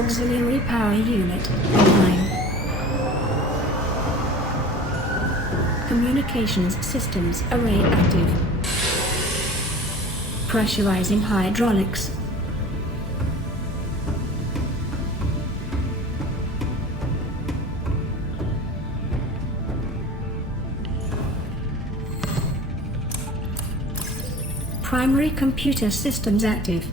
Auxiliary power unit online. Communications systems array active. Pressurizing hydraulics. Primary computer systems active.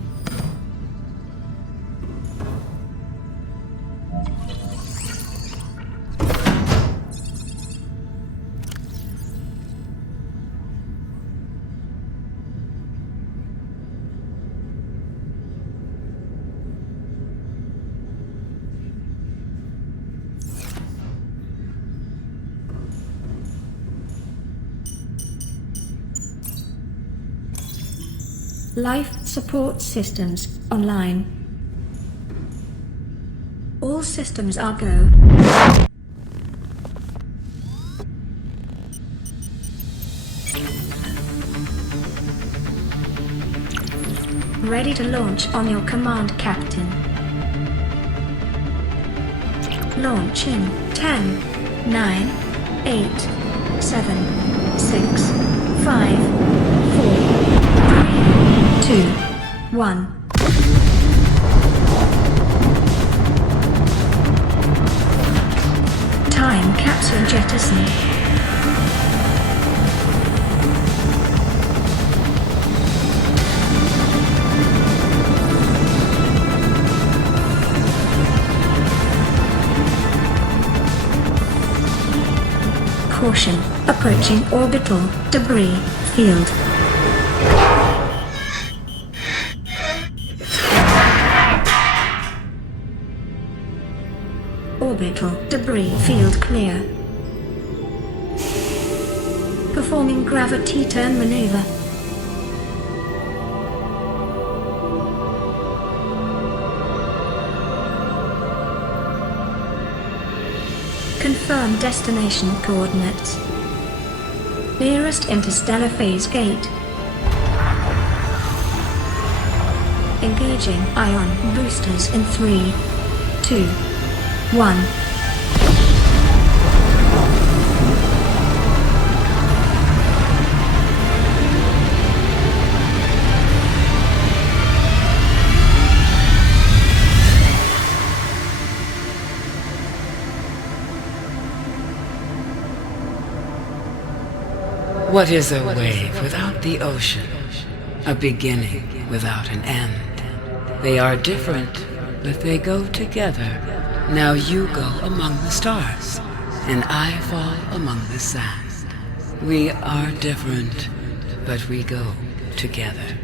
Life support systems online. All systems are go. Ready to launch on your command, Captain. Launch in 10, 9, 8, 7, 6, 5, 4, 2, 1. Time capsule jettison. Caution, approaching orbital debris field. Orbital debris field clear. Performing gravity turn maneuver. Confirm destination coordinates. Nearest interstellar phase gate. Engaging ion boosters in 3, 2, 1. What is a wave without the ocean? A beginning without an end. They are different, but they go together. Now you go among the stars, and I fall among the sand. We are different, but we go together.